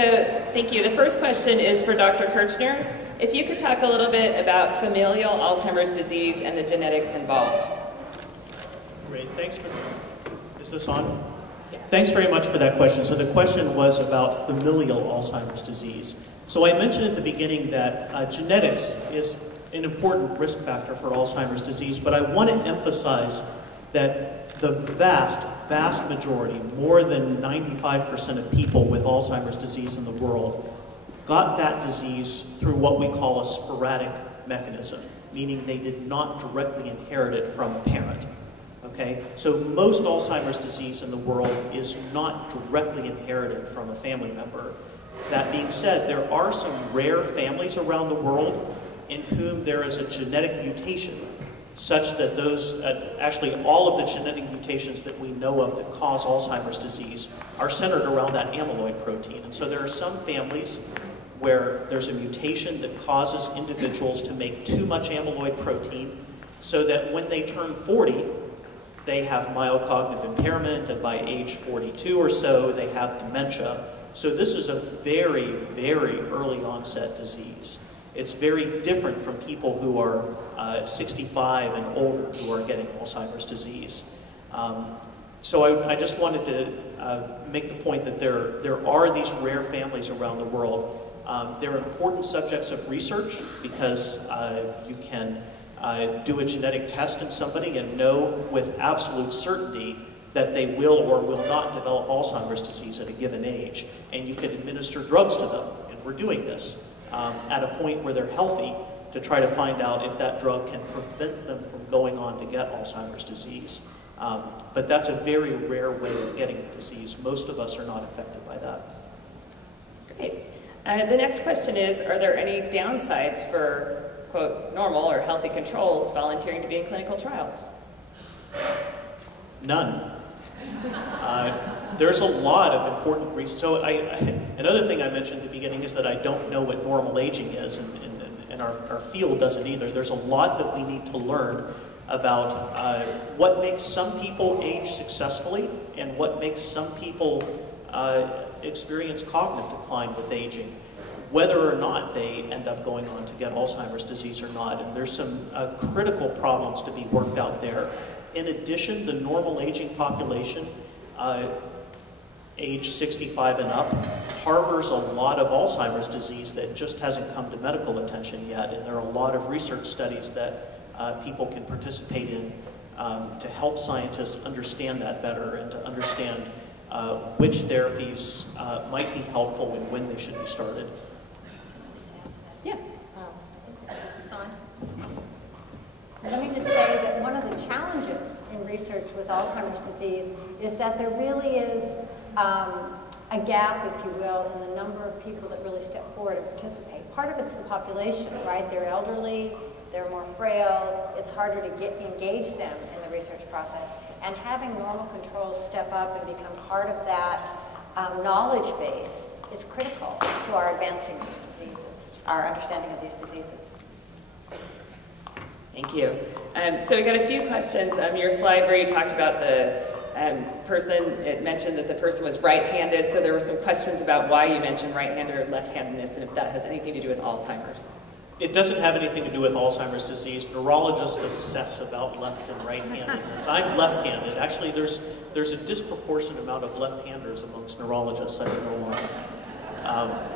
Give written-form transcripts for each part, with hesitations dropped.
So, thank you. The first question is for Dr. Kerchner. If you could talk a little bit about familial Alzheimer's disease and the genetics involved. Great. Thanks for... Is this on? Yes. Thanks very much for that question. So the question was about familial Alzheimer's disease. So I mentioned at the beginning that genetics is an important risk factor for Alzheimer's disease, but I want to emphasize that the vast majority, more than 95% of people with Alzheimer's disease in the world, got that disease through what we call a sporadic mechanism, meaning they did not directly inherit it from a parent. Okay? So most Alzheimer's disease in the world is not directly inherited from a family member. That being said, there are some rare families around the world in whom there is a genetic mutation such that those, actually all of the genetic mutations that we know of that cause Alzheimer's disease are centered around that amyloid protein. And so there are some families where there's a mutation that causes individuals to make too much amyloid protein so that when they turn 40, they have mild cognitive impairment, and by age 42 or so, they have dementia. So this is a very, very early onset disease. It's very different from people who are 65 and older who are getting Alzheimer's disease. So I just wanted to make the point that there are these rare families around the world. They're important subjects of research because you can do a genetic test in somebody and know with absolute certainty that they will or will not develop Alzheimer's disease at a given age. And you can administer drugs to them, and we're doing this at a point where they're healthy to try to find out if that drug can prevent them from going on to get Alzheimer's disease. But that's a very rare way of getting the disease. Most of us are not affected by that. Great. The next question is, are there any downsides for, quote, normal or healthy controls volunteering to be in clinical trials? None. There's a lot of important reasons. So another thing I mentioned at the beginning is that I don't know what normal aging is, and our field doesn't either. There's a lot that we need to learn about what makes some people age successfully and what makes some people experience cognitive decline with aging, whether or not they end up going on to get Alzheimer's disease or not. And there's some critical problems to be worked out there. In addition, the normal aging population, age 65 and up, harbors a lot of Alzheimer's disease that just hasn't come to medical attention yet. And there are a lot of research studies that people can participate in to help scientists understand that better and to understand which therapies might be helpful and when they should be started. Yeah. I think this is on. Let me just say that one of the challenges in research with Alzheimer's disease is that there really is a gap, if you will, in the number of people that really step forward and participate. Part of it's the population, right? They're elderly, they're more frail, it's harder to engage them in the research process. And having normal controls step up and become part of that knowledge base is critical to our advancing these diseases, our understanding of these diseases. Thank you. So we got a few questions. Your slide where you talked about the person, it mentioned that the person was right-handed, so there were some questions about why you mentioned right-handed or left-handedness and if that has anything to do with Alzheimer's. It doesn't have anything to do with Alzheimer's disease. Neurologists obsess about left and right-handedness. I'm left-handed. Actually, there's a disproportionate amount of left-handers amongst neurologists. I don't know why.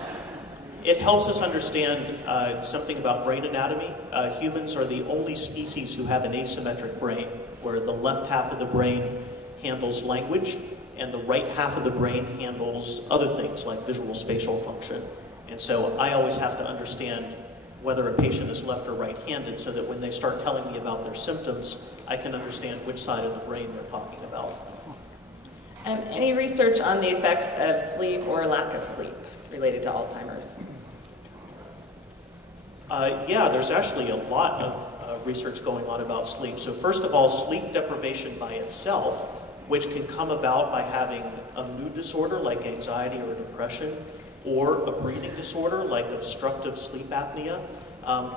It helps us understand something about brain anatomy. Humans are the only species who have an asymmetric brain, where the left half of the brain handles language, and the right half of the brain handles other things like visual spatial function. And so I always have to understand whether a patient is left or right-handed so that when they start telling me about their symptoms, I can understand which side of the brain they're talking about. Any research on the effects of sleep or lack of sleep related to Alzheimer's? Yeah, there's actually a lot of research going on about sleep. So first of all, sleep deprivation by itself, which can come about by having a mood disorder like anxiety or depression, or a breathing disorder like obstructive sleep apnea.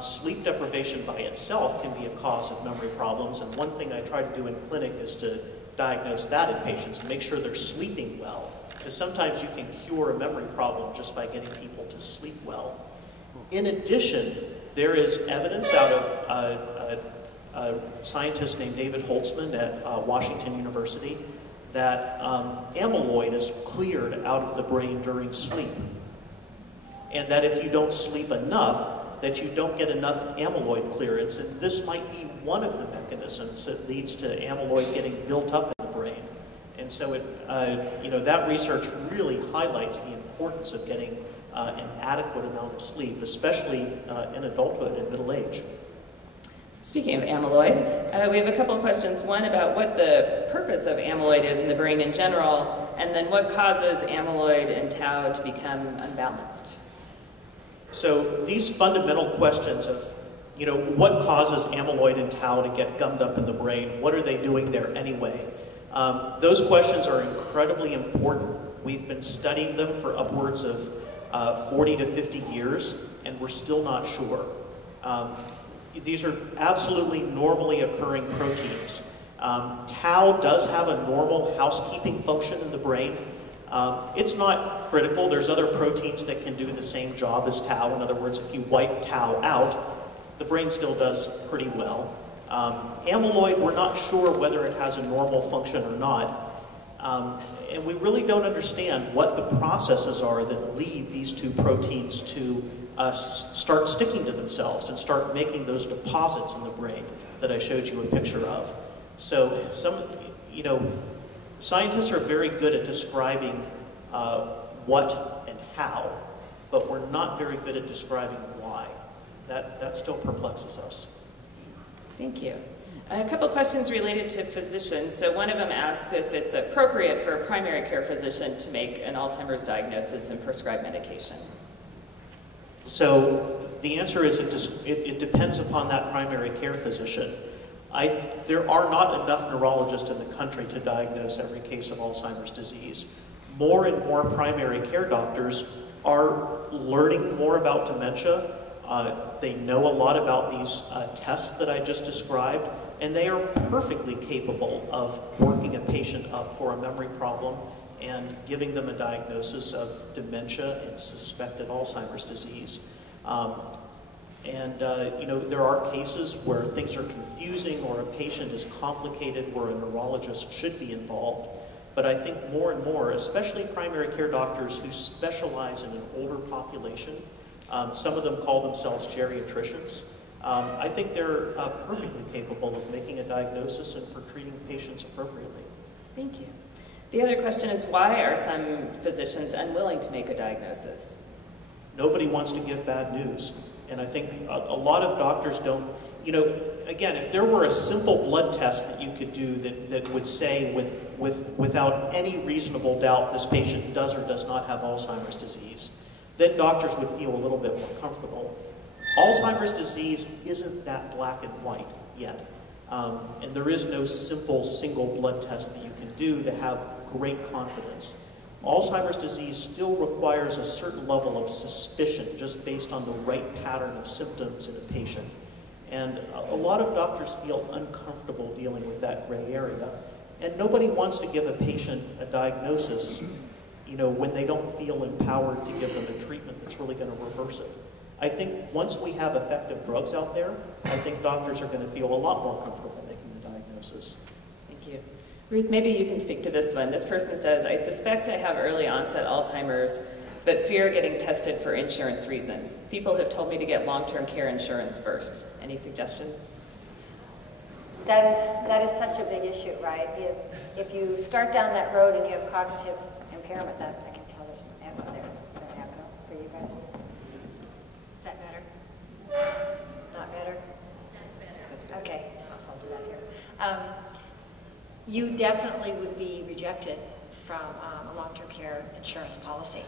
Sleep deprivation by itself can be a cause of memory problems, and one thing I try to do in clinic is to diagnose that in patients and make sure they're sleeping well because sometimes you can cure a memory problem just by getting people to sleep well. In addition, there is evidence out of a scientist named David Holtzman at Washington University that amyloid is cleared out of the brain during sleep. And that if you don't sleep enough, that you don't get enough amyloid clearance. And this might be one of the mechanisms that leads to amyloid getting built up in the brain. And so that research really highlights the importance of getting an adequate amount of sleep, especially in adulthood and middle age. Speaking of amyloid, we have a couple of questions. One about what the purpose of amyloid is in the brain in general, and then what causes amyloid and tau to become unbalanced. So these fundamental questions of, what causes amyloid and tau to get gummed up in the brain? What are they doing there anyway? Those questions are incredibly important. We've been studying them for upwards of 40 to 50 years, and we're still not sure. These are absolutely normally occurring proteins. Tau does have a normal housekeeping function in the brain. It's not critical. There's other proteins that can do the same job as tau. In other words, if you wipe tau out, the brain still does pretty well. Amyloid, we're not sure whether it has a normal function or not. And we really don't understand what the processes are that lead these two proteins to start sticking to themselves and start making those deposits in the brain that I showed you a picture of. So scientists are very good at describing what and how, but we're not very good at describing why. That still perplexes us. Thank you. A couple questions related to physicians. So one of them asks if it's appropriate for a primary care physician to make an Alzheimer's diagnosis and prescribe medication. So the answer is it depends upon that primary care physician. There are not enough neurologists in the country to diagnose every case of Alzheimer's disease. More and more primary care doctors are learning more about dementia. They know a lot about these tests that I just described, and they are perfectly capable of working a patient up for a memory problem and giving them a diagnosis of dementia and suspected Alzheimer's disease. There are cases where things are confusing or a patient is complicated where a neurologist should be involved. But I think more and more, especially primary care doctors who specialize in an older population, some of them call themselves geriatricians, I think they're perfectly capable of making a diagnosis and for treating patients appropriately. Thank you. The other question is, why are some physicians unwilling to make a diagnosis? Nobody wants to give bad news. And I think a lot of doctors don't, again, if there were a simple blood test that you could do that would say without any reasonable doubt this patient does or does not have Alzheimer's disease, then doctors would feel a little bit more comfortable. Alzheimer's disease isn't that black and white yet. And there is no simple single blood test that you can do to have great confidence. Alzheimer's disease still requires a certain level of suspicion just based on the right pattern of symptoms in a patient. And a lot of doctors feel uncomfortable dealing with that gray area. And nobody wants to give a patient a diagnosis, when they don't feel empowered to give them a treatment that's really going to reverse it. I think once we have effective drugs out there, I think doctors are going to feel a lot more comfortable making the diagnosis. Thank you. Ruth, maybe you can speak to this one. This person says, I suspect I have early onset Alzheimer's, but fear getting tested for insurance reasons. People have told me to get long-term care insurance first. Any suggestions? That is such a big issue, right? If you start down that road and you have cognitive impairment, that I can tell there's an echo there. Is that an echo for you guys? Is that better? Not better? That's better. Okay, I'll do that here. You definitely would be rejected from a long-term care insurance policy.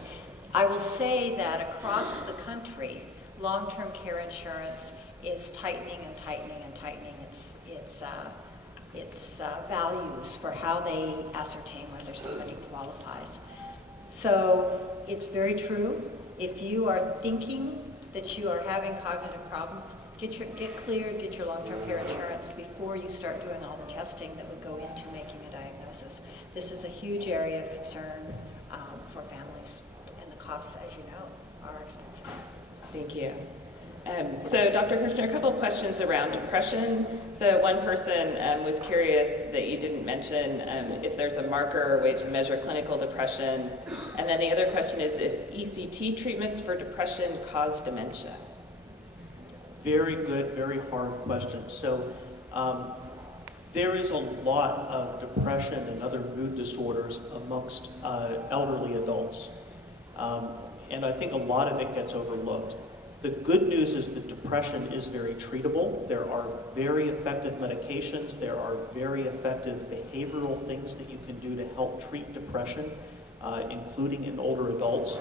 I will say that across the country, long-term care insurance is tightening and tightening and tightening its values for how they ascertain whether somebody qualifies. So it's very true. If you are thinking that you are having cognitive problems, get cleared, get your long-term care insurance before you start doing all the testing that would go into making a diagnosis. This is a huge area of concern for families. And the costs, as you know, are expensive. Thank you. So Dr. Kerchner, a couple of questions around depression. So one person was curious that you didn't mention if there's a marker or way to measure clinical depression. And then the other question is if ECT treatments for depression cause dementia. Very good, very hard question. So there is a lot of depression and other mood disorders amongst elderly adults. And I think a lot of it gets overlooked. The good news is that depression is very treatable. There are very effective medications. There are very effective behavioral things that you can do to help treat depression, including in older adults.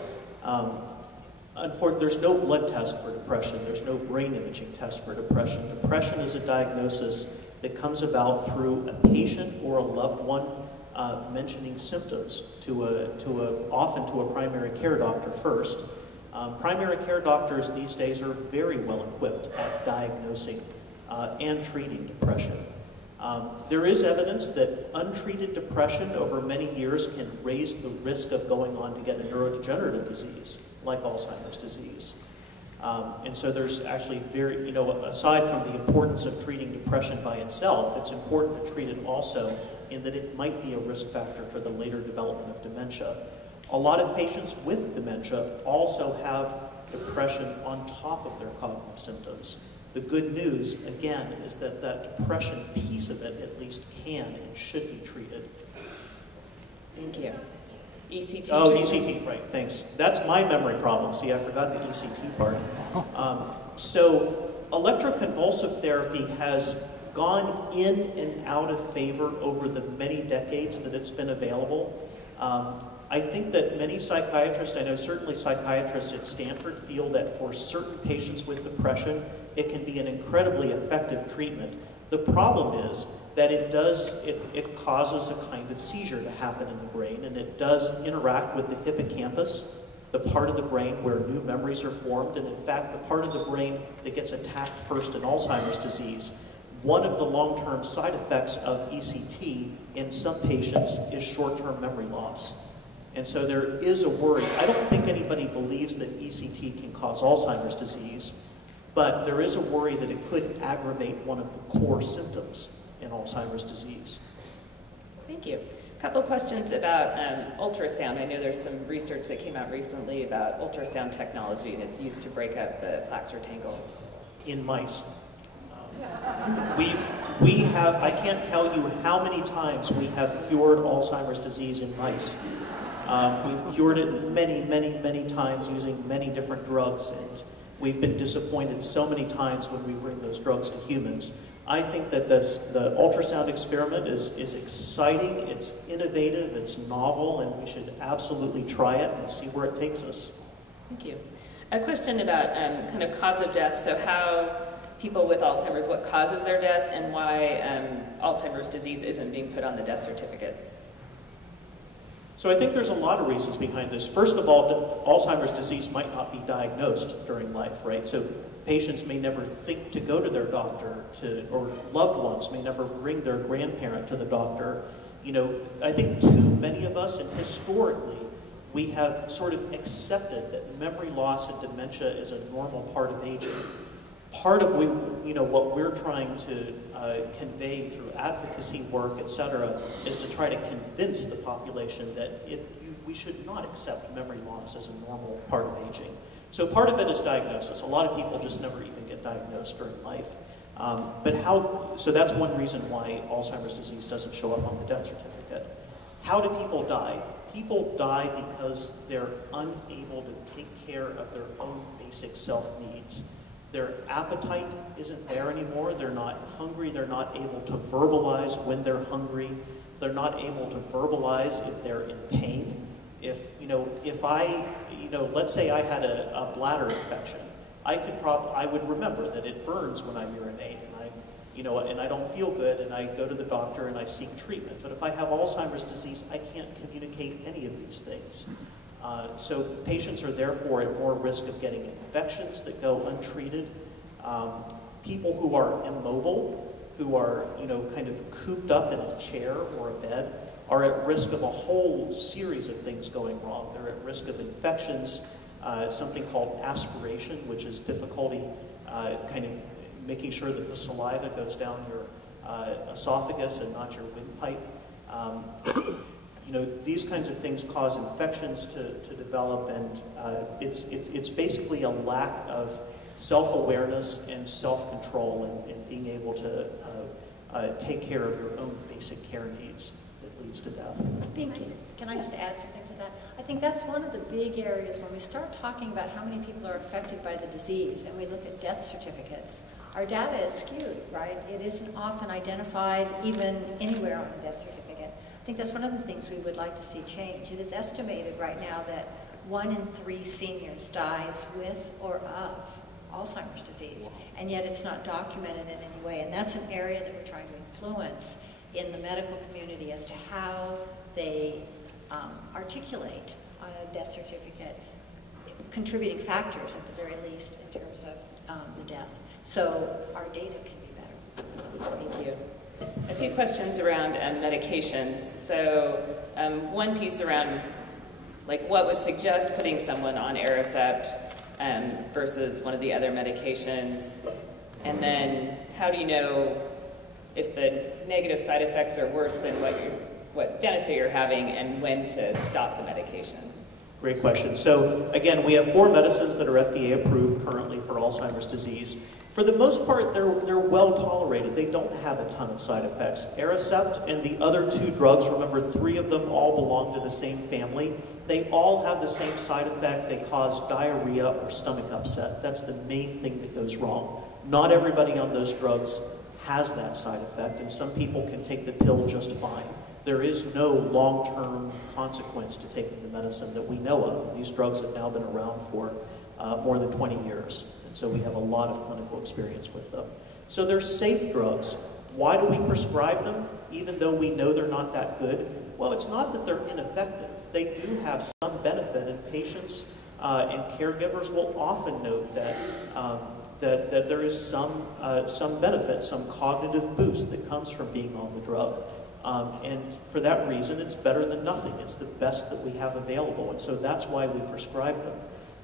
Unfortunately, there's no blood test for depression. There's no brain imaging test for depression. Depression is a diagnosis that comes about through a patient or a loved one mentioning symptoms often to a primary care doctor first. Primary care doctors these days are very well equipped at diagnosing and treating depression. There is evidence that untreated depression over many years can raise the risk of going on to get a neurodegenerative disease, like Alzheimer's disease. And so there's actually aside from the importance of treating depression by itself, it's important to treat it also in that it might be a risk factor for the later development of dementia. A lot of patients with dementia also have depression on top of their cognitive symptoms. The good news, again, is that that depression piece of it at least can and should be treated. Thank you. ECT Oh, treatments? ECT, right, thanks. That's my memory problem. See, I forgot the ECT part. So electroconvulsive therapy has gone in and out of favor over the many decades that it's been available. I think that many psychiatrists, I know certainly psychiatrists at Stanford, feel that for certain patients with depression, it can be an incredibly effective treatment. The problem is that it causes a kind of seizure to happen in the brain, and it does interact with the hippocampus, the part of the brain where new memories are formed, and in fact, the part of the brain that gets attacked first in Alzheimer's disease. One of the long-term side effects of ECT in some patients is short-term memory loss. And so there is a worry. I don't think anybody believes that ECT can cause Alzheimer's disease, but there is a worry that it could aggravate one of the core symptoms in Alzheimer's disease. Thank you. A couple questions about ultrasound. I know there's some research that came out recently about ultrasound technology, and it's used to break up the plaques or tangles. In mice. We have, I can't tell you how many times we have cured Alzheimer's disease in mice. We've cured it many, many, many times using many different drugs, and we've been disappointed so many times when we bring those drugs to humans. I think that the ultrasound experiment is exciting, it's innovative, it's novel, and we should absolutely try it and see where it takes us. Thank you. A question about kind of cause of death. So how people with Alzheimer's, what causes their death, and why Alzheimer's disease isn't being put on the death certificates? So I think there's a lot of reasons behind this. First of all, Alzheimer's disease might not be diagnosed during life, right? So patients may never think to go to their doctor, or loved ones may never bring their grandparent to the doctor. You know, I think too many of us, and historically, we have sort of accepted that memory loss and dementia is a normal part of aging. Part of what we're trying to convey through advocacy work, etc., is to try to convince the population that we should not accept memory loss as a normal part of aging. So part of it is diagnosis. A lot of people just never even get diagnosed during life. So that's one reason why Alzheimer's disease doesn't show up on the death certificate. How do people die? People die because they're unable to take care of their own basic self-needs. Their appetite isn't there anymore. They're not hungry. They're not able to verbalize when they're hungry. They're not able to verbalize if they're in pain. Let's say I had a bladder infection, I would remember that it burns when I urinate, and I don't feel good, and I go to the doctor and I seek treatment. But if I have Alzheimer's disease, I can't communicate any of these things. So patients are therefore at more risk of getting infections that go untreated. People who are immobile, who are kind of cooped up in a chair or a bed, are at risk of a whole series of things going wrong. They're at risk of infections, something called aspiration, which is difficulty kind of making sure that the saliva goes down your esophagus and not your windpipe. You know, these kinds of things cause infections to develop, and it's basically a lack of self-awareness and self-control and being able to take care of your own basic care needs that leads to death. Thank you. Can I just add something to that? I think that's one of the big areas when we start talking about how many people are affected by the disease and we look at death certificates. Our data is skewed, right? It isn't often identified even anywhere on a death certificate. I think that's one of the things we would like to see change. It is estimated right now that 1 in 3 seniors dies with or of Alzheimer's disease, and yet it's not documented in any way. And that's an area that we're trying to influence in the medical community as to how they articulate on a death certificate contributing factors at the very least in terms of the death. So our data can be better. Thank you. A few questions around medications. So one piece around like what would suggest putting someone on Aricept versus one of the other medications, and then how do you know if the negative side effects are worse than what benefit you're having, and when to stop the medication? Great question. So again, we have 4 medicines that are FDA approved currently for Alzheimer's disease. For the most part, they're well tolerated. They don't have a ton of side effects. Aricept and the other 2 drugs, remember 3 of them all belong to the same family. They all have the same side effect. They cause diarrhea or stomach upset. That's the main thing that goes wrong. Not everybody on those drugs has that side effect, and some people can take the pill just fine. There is no long-term consequence to taking the medicine that we know of. These drugs have now been around for more than 20 years, and so we have a lot of clinical experience with them. So they're safe drugs. Why do we prescribe them, even though we know they're not that good? Well, it's not that they're ineffective. They do have some benefit, and patients and caregivers will often note that that there is some benefit, some cognitive boost that comes from being on the drug. And for that reason, it's better than nothing. It's the best that we have available, and so that's why we prescribe them.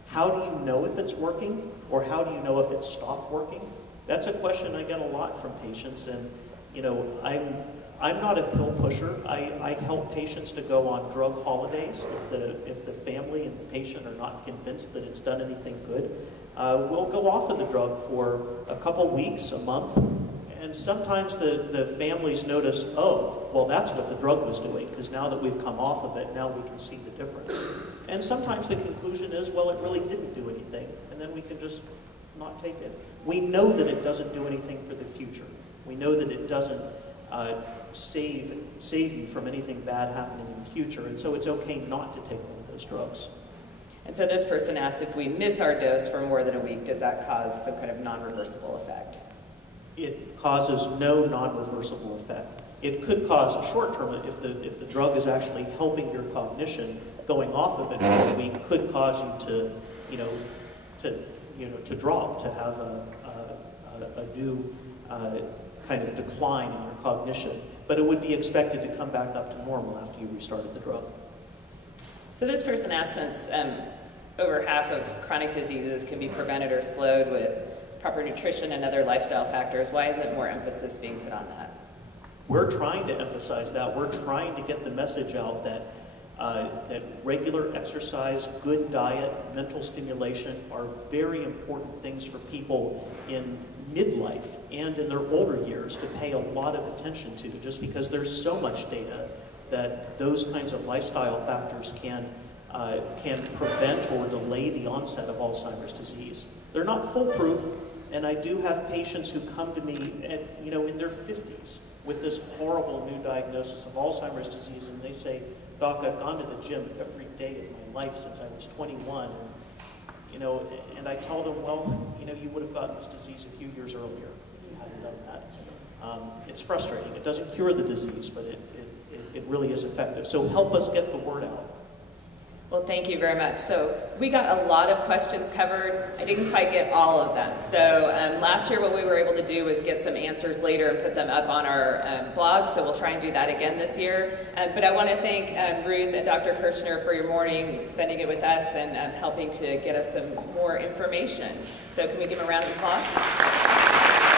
How do you know if it's working, or how do you know if it's stopped working? That's a question I get a lot from patients, and you know, I'm not a pill pusher. I help patients to go on drug holidays if the family and the patient are not convinced that it's done anything good. We'll go off of the drug for a couple weeks, a month, and sometimes the families notice, oh, well, that's what the drug was doing, because now that we've come off of it, now we can see the difference. And sometimes the conclusion is, well, it really didn't do anything, and then we can just not take it. We know that it doesn't do anything for the future. We know that it doesn't save you from anything bad happening in the future, and so it's okay not to take one of those drugs. And so this person asked, if we miss our dose for more than a week, does that cause some kind of non-reversible effect? It causes no non-reversible effect. It could cause a short-term, if the drug is actually helping your cognition, going off of it for a week could cause you to drop, to have a new kind of decline in your cognition. But it would be expected to come back up to normal after you restarted the drug. So this person asked, since over half of chronic diseases can be prevented or slowed with proper nutrition and other lifestyle factors, why isn't more emphasis being put on that? We're trying to emphasize that. We're trying to get the message out that that regular exercise, good diet, mental stimulation are very important things for people in midlife and in their older years to pay a lot of attention to, just because there's so much data that those kinds of lifestyle factors can prevent or delay the onset of Alzheimer's disease. They're not foolproof, and I do have patients who come to me in their 50s with this horrible new diagnosis of Alzheimer's disease, and they say, Doc, I've gone to the gym every day of my life since I was 21, and I tell them, well, you would have gotten this disease a few years earlier if you hadn't done that. It's frustrating. It doesn't cure the disease, but it really is effective. So help us get the word out. Well, thank you very much. So we got a lot of questions covered. I didn't quite get all of them. So last year what we were able to do was get some answers later and put them up on our blog, so we'll try and do that again this year. But I want to thank Ruth and Dr. Kerchner for your morning, spending it with us and helping to get us some more information. So can we give them a round of applause?